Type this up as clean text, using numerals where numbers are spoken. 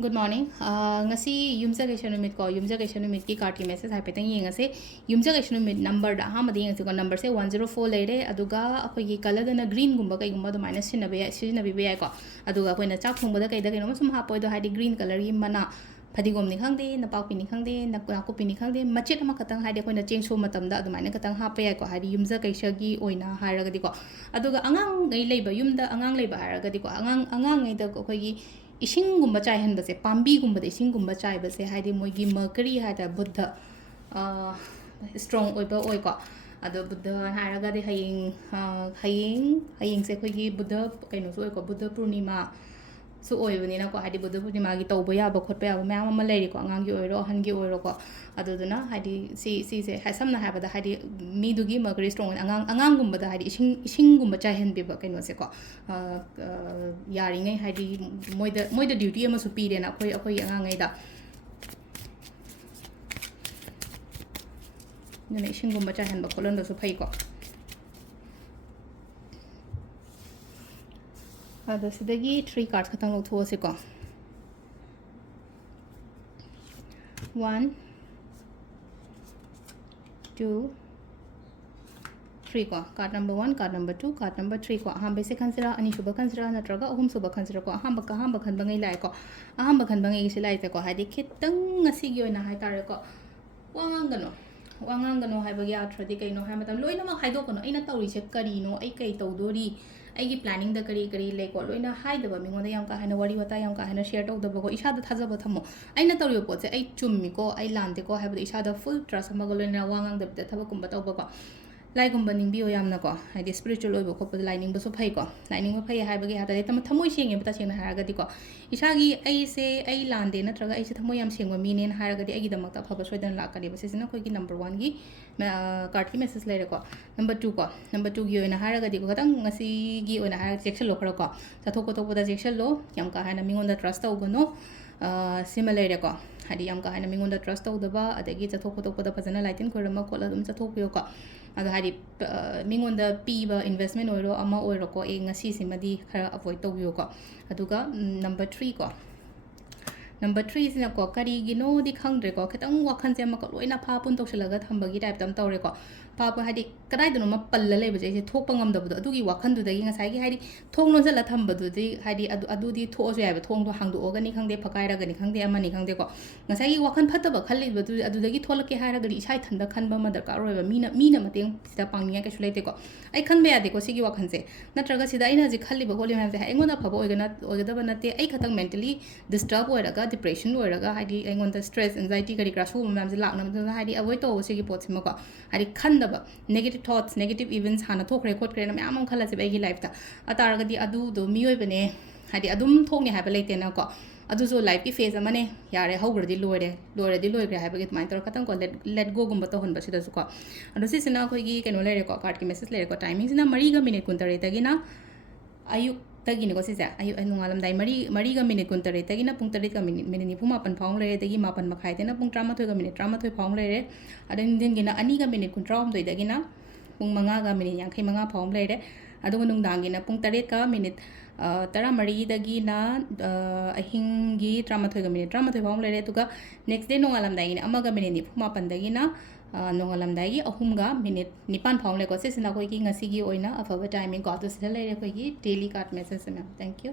Good morning. Ngasi yumza gaisha numit ko yumza gaisha numit ki card ki message hai petang yenga se yumza gaisha numit number da ha madi yenga ko number se 104 leire aduga akoi ki color da na green gumba kai gumba do minus sin na be ai ko aduga koi na chak thongba da kai da kai no sum ha poi do haidi green color gi mana phadigom ni khangde na pau pi ni khangde na ko pi ni khangde machet ma khatang haidi koi na cheng so matam da adu maina katang ha pe ai ko haidi yumza gaisha gi oina haraga di ko aduga angang ngai leiba yumda angang leiba haraga di ko angang ngai da ko gi इसिंगुम्बा चाइहनबसे पाम्बीगुम्बा इसिंगुम्बा चाइबसे हाइदि मोइगी Mercury हाइदा Budh strong ओइबा ओइको अदो बुद्ध हाइरागादि हयेंग से खोइगी बुद्ध कैनोसु ओइको बुद्ध पूर्णिमा सु ओइबनिना को हाइदि बुद्ध पूर्णिमा गी तौबा याबा खोटबा याबा मयाम अमा लेरिको अंगांगी ओइरो हनगी ओइरो को अदुदुना हाइदि सी से हाइसमना हाइबदा हाइदि मीदुगी मर्करी स्ट्रॉंग अंगांगुम्बदा हाइदि इसिंगुम्बा चाइहनबिबा कैनोसे को यारिङै हाइदि मोइदा ड्यूटी अमसु पीरेना अखोइ अंगाङैदा नने इसिंगुम्बा चाइहनबा खोलनदसु फैको अदसदगी 3 cards खतंग लौथोसेको 1 2 3 को card number 1 card number 2 card number 3 को अहम बेसे खनसरा अनि शुभ खनसरा नत्रगा अहुम शुभ खनसरा को अहम खनबंगै लाय को अहम खनबंगै से लायते को हादि खितंग ngasi ओइना हाय तारे को वांगांगनो हाइबगी आथ्रदि कैनो हाय मतम लोइनम हाइदोकनो अइना तौरिसे करिनो अइ कै तौदोरी अइगी प्लानिंग द करी लेको लोइना हाइदबा मिंगोंदा याम का हाना वरी वता याम का हाना शेयर तौदबको इसादा थाजब थमो अइना तौरियो पोचे अइ चुम्मिको अइ लांदेको हाइबदि इसादा फुल ट्रस्ट अमगो लोइना वांगांगदबदा थबकुंबा तौबको लाइगुंबा निंबियो यामनाको हाइदि स्पिरिचुअल ओइबो खोपद लाइनिंगबसु फैको लाइनिंगबो फै हाइबगी हातदि तम थमोइ सेंगे बता सेंना हारगदिको इसागी अइसे अइ लांदे नत्रगा अइसे थमोइ याम सेंगबा मीनेन हारगदि अइगी दमकता फबा सोइदन लाकनि बसिसना खोइगी नंबर 1 गी कार्ड की मेसेज लेरेको नंबर 2 को नंबर 2 गी ओइना हारगदि को खतंग ngasi गी ओइना हार चेक्शन लो खरको चथोको तोपदा चेक्शन लो याम का हाना मिंगोंदा ट्रस्ट तौगनो सिमा लेरेको हादि याम का हाना मिंगोंदा ट्रस्ट तौदबा अदगी चथोको तोपदा फजना लाइटिन खोरमा खोला दum चथोपियो को अदो हादि मिंगोंदा पीबा इन्वेस्टमेंट ओइरो अमा ओइरो को ए ngasi सिमदी खरा अवॉइड तौबियो को अदुगा नंबर 3 को नंबर 3 सिना को करिगिनो दि खंगद्रे को खतंग वाखन से मक लोइना फापुन तोसलगा थंबगी टाइप तम तौरे को फाप हादि कदाइदनो म पल्ल लेबजे से थोप ngमदबदो अदुगी वाखन दुदगी ngसाइगी हादि थोंग नोजला थंबदुदि हादि अदुदि थोसु याबे थोंग दो हांगदो ओगनी खंगदे फकाइरगनी खंगदे अमनी खंगदे को ngसाइगी वाखन फतबा खल्लिबदु अदुदगी थोलके हारगदि इसाइ थंदा खनबा म दरकार रोयबा मीना मतेंग सिदा पांगनिया केसु लेते को ai खनबे यादे को सिगी वाखन से नत्रगा सिदा आइना जि खल्लिबा गोलि हम से आइगोना फबा ओगदबा नते ai खतंग मेंटली डिस्टर्ब ओइरगा डिप्रेशन ओइरगा हादि आइगोंदा स्ट्रेस एंजाइटी करी क्रासु मैम से लाकना हादि अवॉइड तो सिगी पोछिमको हादि खनदबा नेगेटिव थॉट्स नेगेटिव इवेंट्स हाना थोखरे खोटखरे ना मैम खलासे बेगी लाइफ ता अतारगदि अदु दो मियोइबने हादि अदुम थोंने हाबे लेतेना को अदुसो लाइफ की फेज अमने यारे हौग्रदि लोइग्रे हाबे तमाइ तोर खतंग को लेट गो गुम तो हनबा सिदसु को अदु सिसना खोइगी केनो लेरे को कार्ड की मेसेज लेरे को टाइमिंग सिना 3 गा मिनिट 19 तगिना अयु तगिने को सिसे अयु नुंगालम दाइ 3 गा मिनिट 19 तगिना पुंग 3 गा मिनिट निफु मापन फाउंग लेरे तगी मापन मखाइ देना पुंग 13 गा मिनिट 13 फाउंग लेरे अदन दिनगिना 2 गा मिनिट 19 तगिना पुंग 5 गा मिनिट 55 फाउंग लेरे अदुग नुंगदांगिना पुंग 3 गा मिनिट 13 दगिना अहिंगी 13 गा मिनिट 13 फाउंग लेरे तुगा नेक्स्ट डे नोंगालम दाइगिना 1 गा मिनिट 25 दगिना नोंगालम दाइगी 3 गा मिनिट 9 फाउंग लेको सिसना खोइगी ngasi gi oina afaba timing ko adu sida lere खोइगी डेली कार्ड मेसेज में थैंक यू